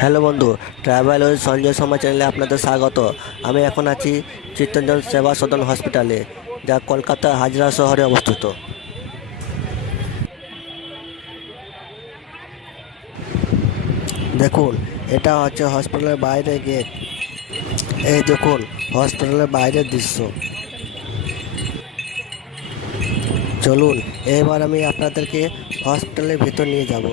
Hello বন্ধু, travel ওই সঞ্জয় শর্মা চ্যানেলে আপনাদের স্বাগত। আমি এখন আছি চিত্তরঞ্জন সেবা সদন হসপিটালে, যা কলকাতার হাজরা শহরে অবস্থিত। দেখুন, এটা হচ্ছে হসপিটালের বাইরের গেট এই দেখুন, হসপিটালের বাইরের দৃশ্য। চলুন, এবার আমি আপনাদেরকে হসপিটালের ভিতর নিয়ে যাব।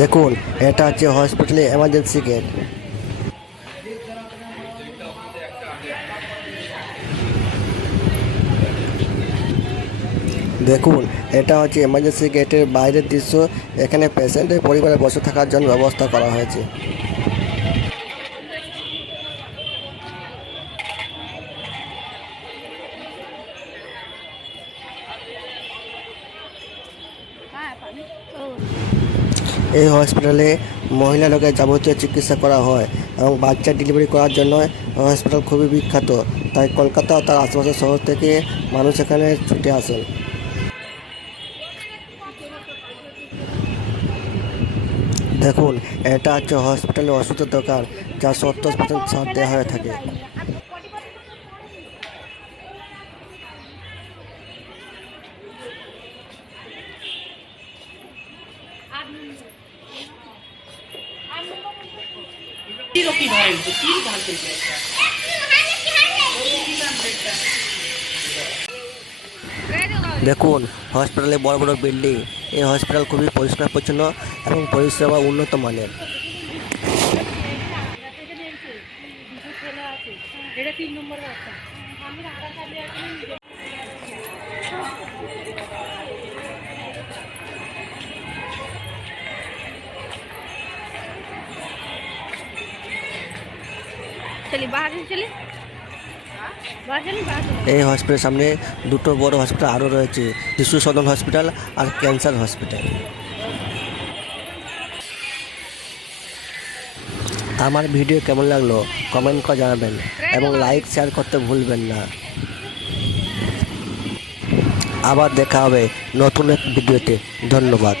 দেখুন, এটা হচ্ছে হসপিটালে এমার্জেন্সি গেট দেখুন, এটা হচ্ছে এমার্জেন্সি গেটের বাইরের দৃশ্য। এখানে পেশেন্টের পরিবারে বসে থাকার জন্য ব্যবস্থা করা হয়েছে। এই হসপিটালে মহিলা লোকের যাবতীয় চিকিৎসা করা হয় এবং বাচ্চা ডেলিভারি করার জন্য হসপিটাল খুবই বিখ্যাত। তাই কলকাতা ও তার আশেপাশের শহর থেকে মানুষ এখানে ছুটে আসেন। দেখুন, এটা হচ্ছে হসপিটালে ওষুধের দোকান যা সত্তর পার্সেন্ট ছাড় দেওয়া হয়ে থাকে। দেখুন হসপিটালে বড় বড় বিল্ডিং এই হসপিটাল খুবই পরিষ্কার, পরিচ্ছন্ন এবং পরিষেবা উন্নত মানের। এটা তিন নম্বর এই হসপিটালের সামনে দুটো বড় হসপিটাল, আরও রয়েছে শিশু সদন হসপিটাল আর ক্যান্সার হসপিটাল। আমার ভিডিও কেমন লাগল কমেন্ট করে জানাবেন এবং লাইক শেয়ার করতে ভুলবেন না। আবার দেখা হবে নতুন এক ভিডিওতে। ধন্যবাদ।